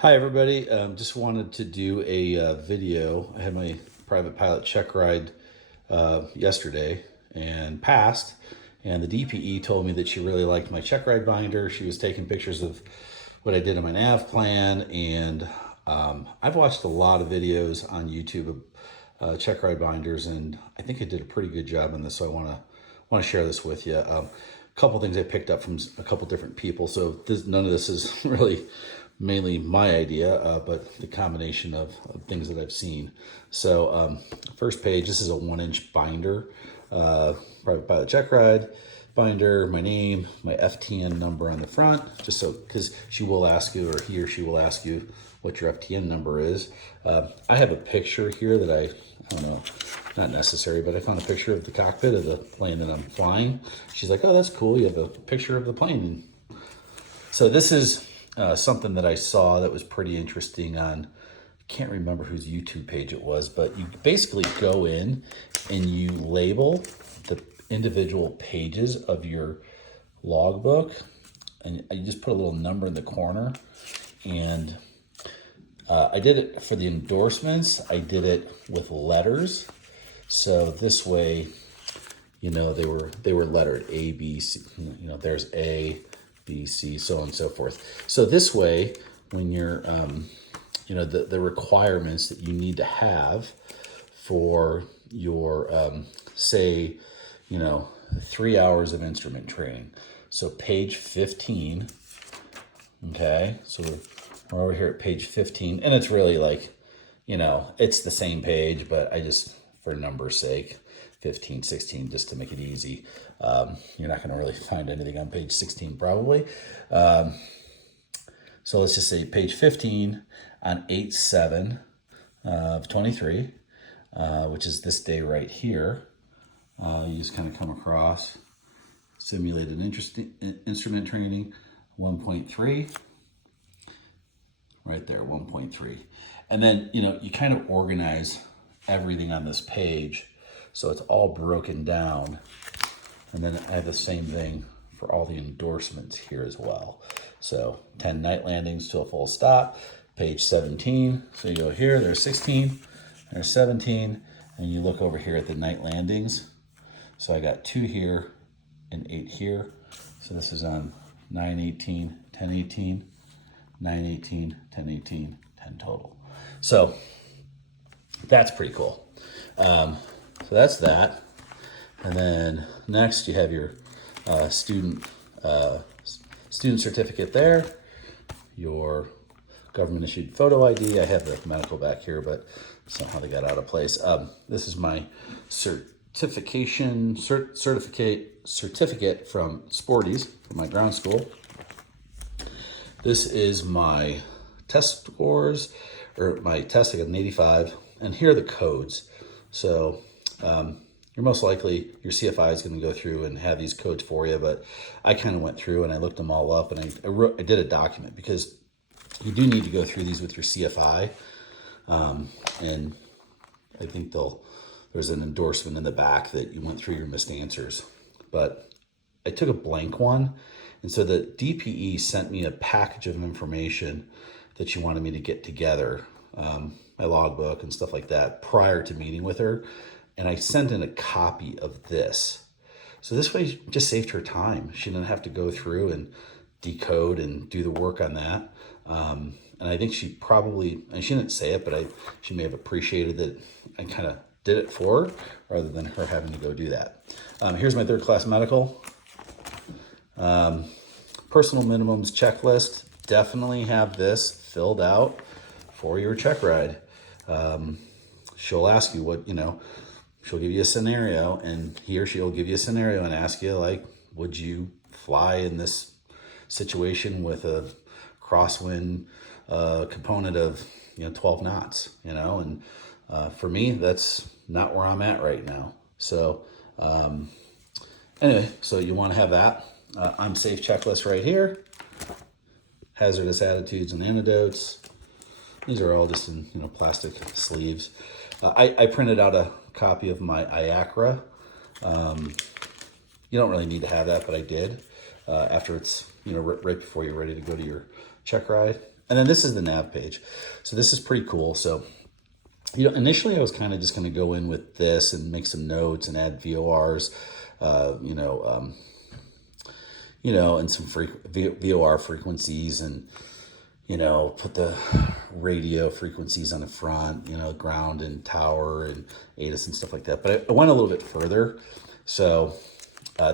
Hi everybody, just wanted to do a video. I had my private pilot check ride yesterday and passed, and the DPE told me that she really liked my check ride binder. She was taking pictures of what I did in my nav plan, and I've watched a lot of videos on YouTube of check ride binders, and I think I did a pretty good job on this, so I want to share this with you. A couple things I picked up from a couple different people, so none of this is really mainly my idea, but the combination of things that I've seen. So first page, this is a 1-inch binder, private pilot check ride binder, my name, my FTN number on the front, just so, because she will ask you, or he or she will ask you what your FTN number is. I have a picture here that I don't know, not necessary, but I found a picture of the cockpit of the plane that I'm flying. She's like, oh, that's cool, you have a picture of the plane. So this is something that I saw that was pretty interesting on, I can't remember whose YouTube page it was, but you basically go in and you label the individual pages of your logbook, and you just put a little number in the corner. And I did it for the endorsements. I did it with letters, so this way, you know, they were lettered A, B, C. You know, there's A, B, C, so on and so forth. So this way, when you're, you know, the requirements that you need to have for your, say, you know, 3 hours of instrument training. So page 15, okay, so we're over here at page 15, and it's really like, you know, it's the same page, but I just, for numbers' sake, 15, 16, just to make it easy. You're not going to really find anything on page 16 probably. So let's just say page 15 on 8/7 of 23, which is this day right here. You just kind of come across simulated instrument training 1.3. Right there, 1.3. And then, you know, you kind of organize everything on this page so it's all broken down. And then I have the same thing for all the endorsements here as well. So 10 night landings to a full stop, page 17. So you go here, there's 16, there's 17, and you look over here at the night landings. So I got 2 here and 8 here. So this is on 9/18, 10/18, 9/18, 10/18, 10 total. So that's pretty cool. So that's that. And then next you have your student certificate there, your government issued photo ID. I have the medical back here, but somehow they got out of place. This is my certificate from Sporties, from my ground school. This is my test scores, or my test. I got an 85, and here are the codes. So you're most likely, your CFI is going to go through and have these codes for you, but I kind of went through and I looked them all up, and I did a document, because you do need to go through these with your CFI, and I think there's an endorsement in the back that you went through your missed answers, but I took a blank one. And so the DPE sent me a package of information that she wanted me to get together, my logbook and stuff like that, prior to meeting with her. And I sent in a copy of this. So this way, it just saved her time. She didn't have to go through and decode and do the work on that. And I think she probably, and she didn't say it, but she may have appreciated that I kind of did it for her, rather than her having to go do that. Here's my 3rd class medical. Personal minimums checklist. Definitely have this filled out for your check ride. She'll ask you what, you know, she'll give you a scenario, and he or she will give you a scenario and ask you, like, would you fly in this situation with a crosswind component of, you know, 12 knots, you know? And for me, that's not where I'm at right now. So anyway, so you want to have that. I'm safe checklist right here. Hazardous attitudes and antidotes. These are all just in, you know, plastic sleeves. I printed out a copy of my IACRA. You don't really need to have that, but I did after it's, you know, right before you're ready to go to your check ride. And then this is the nav page. So this is pretty cool. So, initially I was kind of just going to go in with this and make some notes and add VORs, and some VOR frequencies, and put the radio frequencies on the front, ground and tower and ATIS and stuff like that. But I went a little bit further. So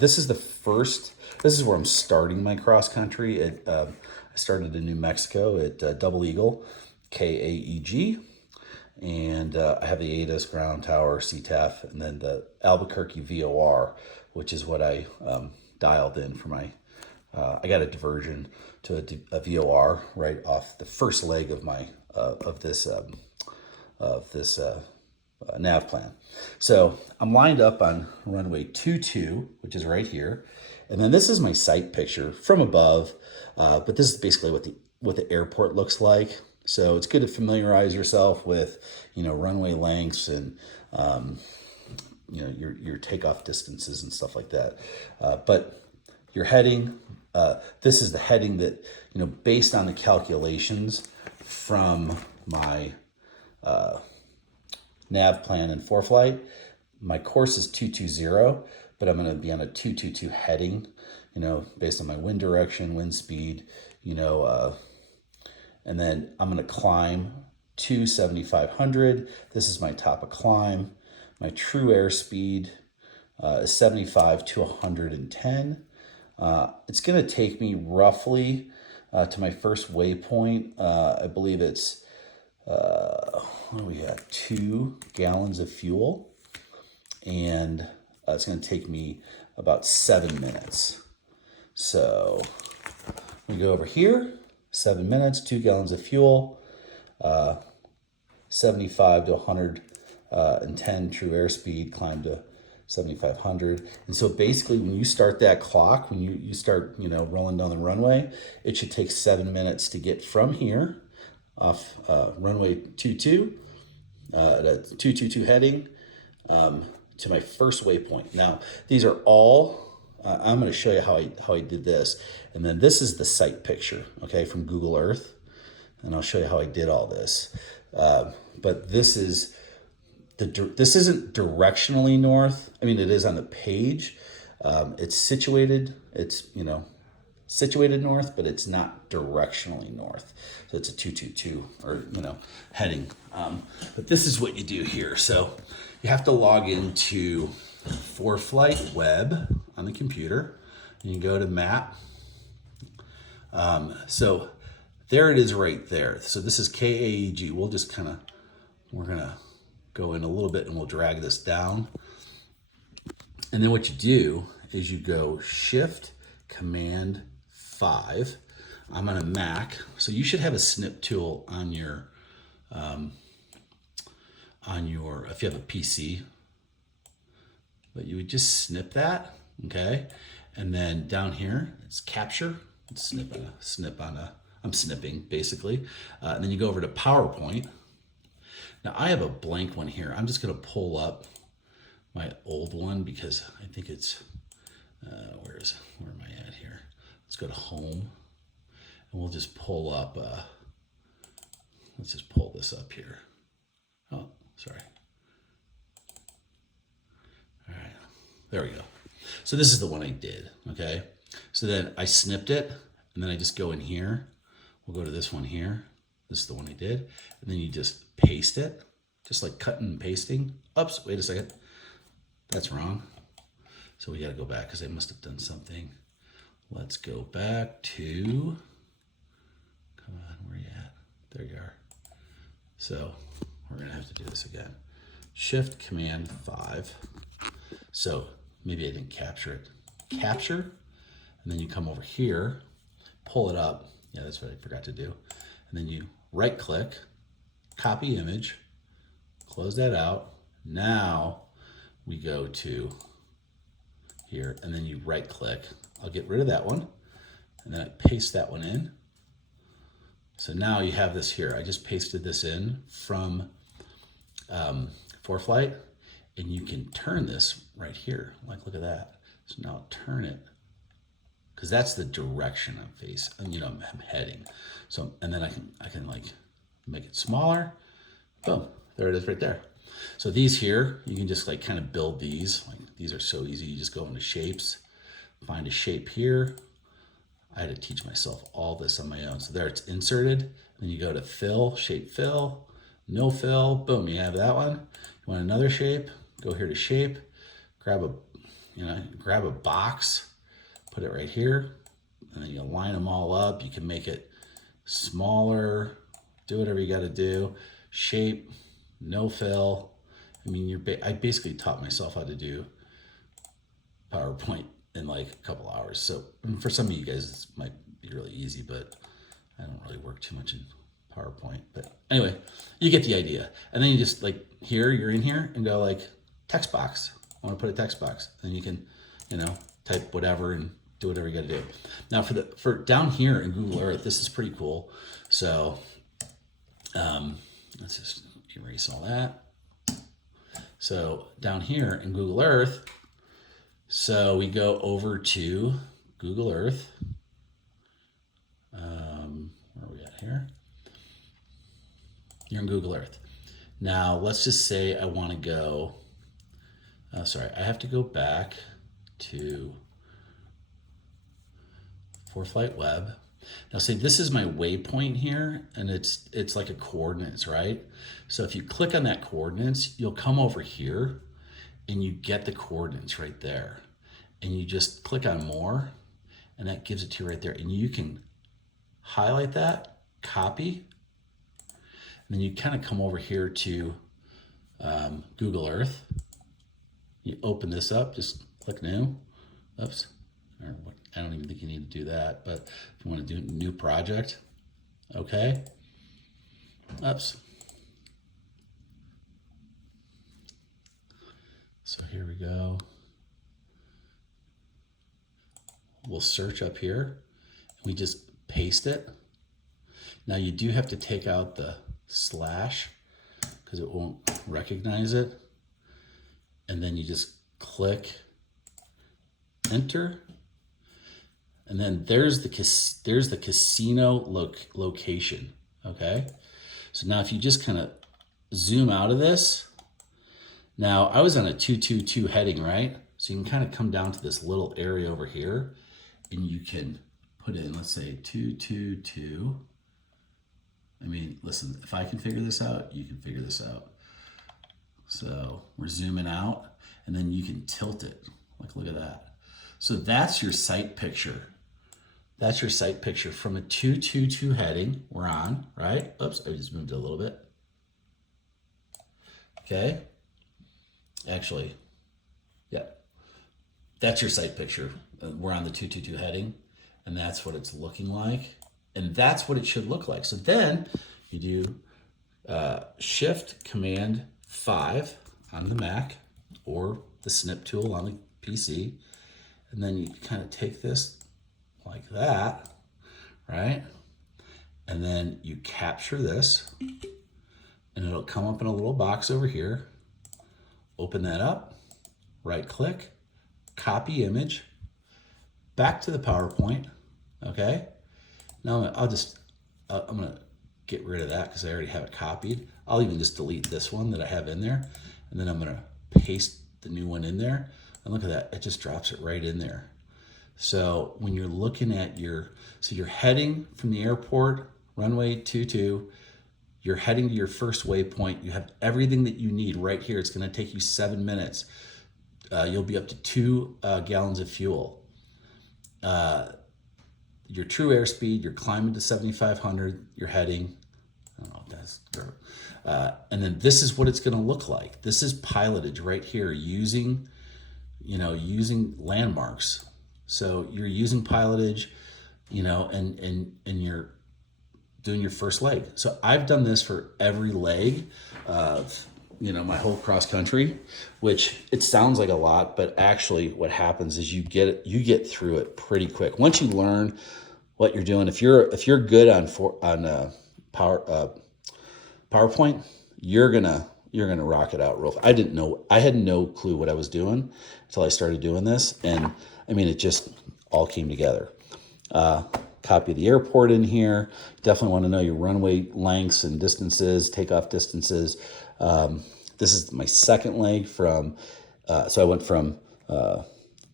this is where I'm starting my cross country. I started in New Mexico at Double Eagle, KAEG. And I have the ATIS, ground, tower, CTAF, and then the Albuquerque VOR, which is what I dialed in for my, I got a diversion to a VOR right off the first leg of my, of this nav plan. So I'm lined up on runway 22, which is right here. And then this is my sight picture from above. But this is basically what the airport looks like. So it's good to familiarize yourself with, runway lengths and, your takeoff distances and stuff like that. But your heading, this is the heading that, based on the calculations from my nav plan and ForeFlight, my course is 220, but I'm going to be on a 222 heading, based on my wind direction, wind speed, and then I'm going to climb to 7,500. This is my top of climb. My true airspeed is 75 to 110. It's going to take me roughly to my first waypoint. I believe it's, what do we have? 2 gallons of fuel. And it's going to take me about 7 minutes. So we go over here. 7 minutes, 2 gallons of fuel, 75 to 110 true airspeed, climb to 7,500. And so basically when you start that clock, when you start, rolling down the runway, it should take 7 minutes to get from here off runway 22, the 222 heading, to my first waypoint. Now, these are all, I'm going to show you how I did this. And then this is the sight picture, okay, from Google Earth. And I'll show you how I did all this. But this isn't directionally north. I mean, it is on the page. It's situated north, but it's not directionally north. So it's a 222 or, heading. But this is what you do here. So you have to log into ForeFlight web on the computer. You can go to map. So there it is right there. So this is KAEG. We're going to go in a little bit and we'll drag this down. And then what you do is you go Shift Command 5. I'm on a Mac, so you should have a snip tool on your if you have a PC. But you would just snip that, okay? And then down here, it's capture. I'm snipping basically. And then you go over to PowerPoint. Now I have a blank one here. I'm just gonna pull up my old one because I think it's, where am I at here? Let's go to home and we'll just pull up, let's just pull this up here. Oh, sorry. All right, there we go. So this is the one I did, okay? So then I snipped it and then I just go in here. We'll go to this one here. This is the one I did. And then you just paste it, just like cutting and pasting. Oops, wait a second. That's wrong. So we gotta go back because I must have done something. Let's go back to, come on, where are you at? There you are. So we're gonna have to do this again. Shift Command 5. So maybe I didn't capture it. Capture, and then you come over here, pull it up. Yeah, that's what I forgot to do. And then you right click, copy image, close that out. Now we go to here and then you right click. I'll get rid of that one and then I paste that one in. So now you have this here. I just pasted this in from ForeFlight and you can turn this right here. Like, look at that. So now turn it because that's the direction I'm facing, you know, I'm heading. So, and then I can like make it smaller. Boom, there it is right there. So these here, you can just like kind of build these. Like these are so easy. You just go into shapes, find a shape here. I had to teach myself all this on my own. So there it's inserted. Then you go to fill, shape fill, no fill, boom, you have that one. You want another shape, go here to shape, grab a box, put it right here, and then you line them all up. You can make it smaller, do whatever you got to do. Shape, no fill. I mean, I basically taught myself how to do PowerPoint in like a couple hours. So for some of you guys, this might be really easy, but I don't really work too much in PowerPoint. But anyway, you get the idea. And then you just like here, you're in here and go like text box. I want to put a text box. Then you can, you know, type whatever and do whatever you got to do. Now for down here in Google Earth, this is pretty cool. So let's just erase all that. So down here in Google Earth, so we go over to Google Earth. Where are we at here? You're in Google Earth. Now let's just say I want to go, I have to go back to ForeFlight Web. Now say this is my waypoint here, and it's like a coordinates, right? So if you click on that coordinates, you'll come over here and you get the coordinates right there. And you just click on more, and that gives it to you right there. And you can highlight that, copy, and then you kind of come over here to Google Earth. You open this up, just click new. Oops, I don't even think you need to do that, but if you want to do a new project, okay. Oops. So here we go. We'll search up here. We just paste it. Now you do have to take out the slash because it won't recognize it. And then you just click enter. And then there's the casino location. Okay. So now if you just kind of zoom out of this, now I was on a 222 heading, right? So you can kind of come down to this little area over here and you can put in, let's say 222. I mean, listen, if I can figure this out, you can figure this out. So we're zooming out and then you can tilt it. Like, look at that. So that's your sight picture. That's your sight picture from a 222 heading we're on, right? Oops, I just moved it a little bit. Okay. Actually, yeah. That's your sight picture. We're on the 222 heading, and that's what it's looking like. And that's what it should look like. So then you do Shift Command 5 on the Mac or the snip tool on the PC. And then you kind of take this like that, right? And then you capture this and it'll come up in a little box over here. Open that up, right click, copy image, back to the PowerPoint, okay? Now I'm gonna get rid of that because I already have it copied. I'll even just delete this one that I have in there, and then I'm gonna paste the new one in there. And look at that, it just drops it right in there. So when you're looking at so you're heading from the airport, runway 22, you're heading to your first waypoint. You have everything that you need right here. It's gonna take you 7 minutes. You'll be up to 2 gallons of fuel. Your true airspeed, you're climbing to 7,500, you're heading, I don't know if that's, and then this is what it's gonna look like. This is pilotage right here using landmarks. So you're using pilotage, and you're doing your first leg. So I've done this for every leg of, my whole cross country, which it sounds like a lot, but actually what happens is you get through it pretty quick. Once you learn what you're doing, if you're good on PowerPoint, you're gonna rock it out real fast. I had no clue what I was doing until I started doing this. And I mean, all came together. Copy of the airport in here. Definitely want to know your runway lengths and distances, takeoff distances. This is my second leg from, so I went from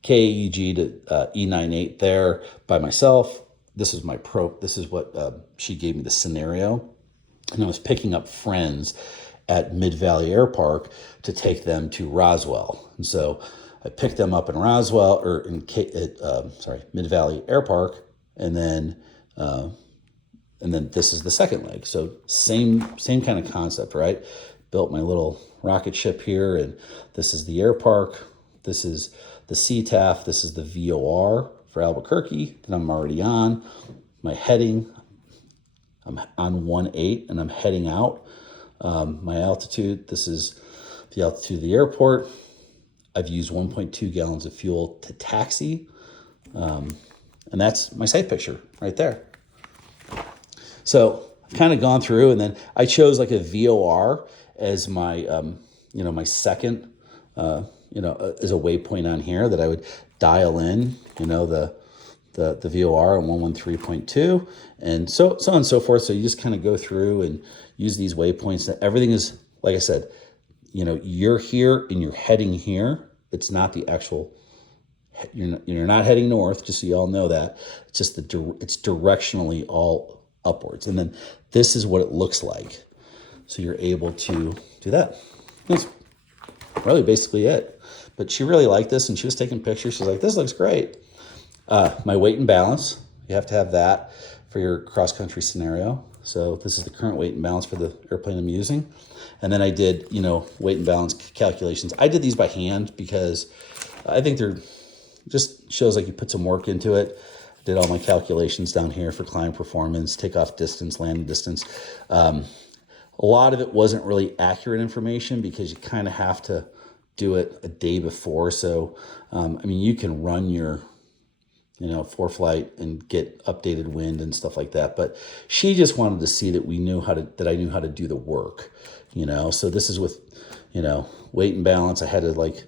KEG to E98 there by myself. This is my this is what she gave me the scenario. And I was picking up friends at Mid-Valley Air Park to take them to Roswell. And so I picked them up in Roswell, or in Mid-Valley Air Park, and then this is the second leg. So same kind of concept, right? Built my little rocket ship here, and this is the air park. This is the CTAF. This is the VOR for Albuquerque that I'm already on. My heading, I'm on 1.8 and I'm heading out. My altitude, this is the altitude of the airport. I've used 1.2 gallons of fuel to taxi. And that's my sight picture right there. So I've kind of gone through, and then I chose like a VOR as my, my second, as a waypoint on here that I would dial in, the VOR on 113.2 and so on and so forth. So you just kind of go through and use these waypoints. Everything is, like I said, you're here and you're heading here. It's not the actual, you're not heading north, just so you all know that. It's just it's directionally all upwards. And then this is what it looks like. So you're able to do that. That's really basically it. But she really liked this, and she was taking pictures. She's like, this looks great. My weight and balance, you have to have that for your cross-country scenario. So this is the current weight and balance for the airplane I'm using. And then I did, weight and balance calculations. I did these by hand because I think they're just shows like you put some work into it. Did all my calculations down here for climb performance, takeoff distance, landing distance. A lot of it wasn't really accurate information because you kind of have to do it a day before. So, you can run your, for flight and get updated wind and stuff like that. But she just wanted to see that that I knew how to do the work, So this is with, weight and balance. I had to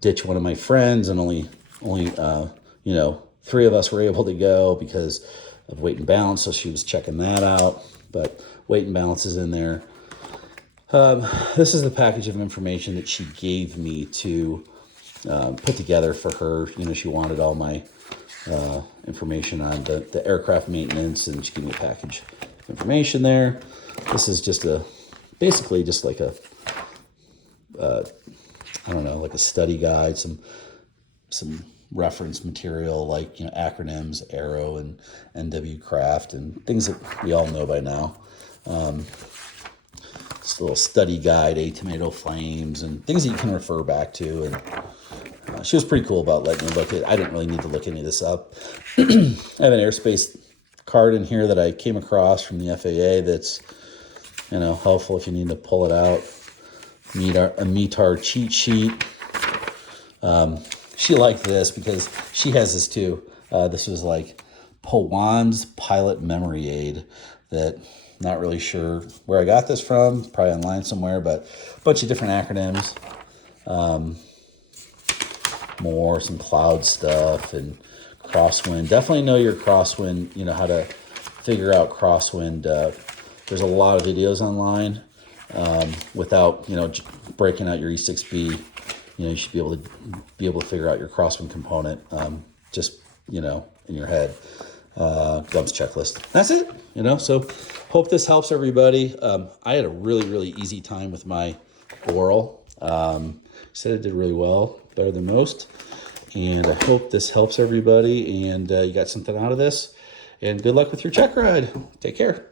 ditch one of my friends, and only 3 of us were able to go because of weight and balance. So she was checking that out, but weight and balance is in there. This is the package of information that she gave me to put together for her. She wanted all my information on the aircraft maintenance, and she gave me a package of information there. This is just basically just like a, like a study guide, some reference material, like, acronyms, Aero and NW Craft, and things that we all know by now. Just a little study guide, tomato flames, and things that you can refer back to. And she was pretty cool about letting me look at it. I didn't really need to look any of this up. I have an airspace card in here that I came across from the FAA that's, helpful if you need to pull it out. A METAR cheat sheet. She liked this because she has this too. This was like Pawan's pilot memory aid that not really sure where I got this from, probably online somewhere, but a bunch of different acronyms. Some cloud stuff and crosswind. Definitely know your crosswind, how to figure out crosswind. There's a lot of videos online without, breaking out your E6B. You should be able to figure out your crosswind component, in your head. Gumbs checklist. That's it. So hope this helps everybody. I had a really, really easy time with my oral. Said it did really well, better than most. And I hope this helps everybody, and you got something out of this. And good luck with your check ride. Take care.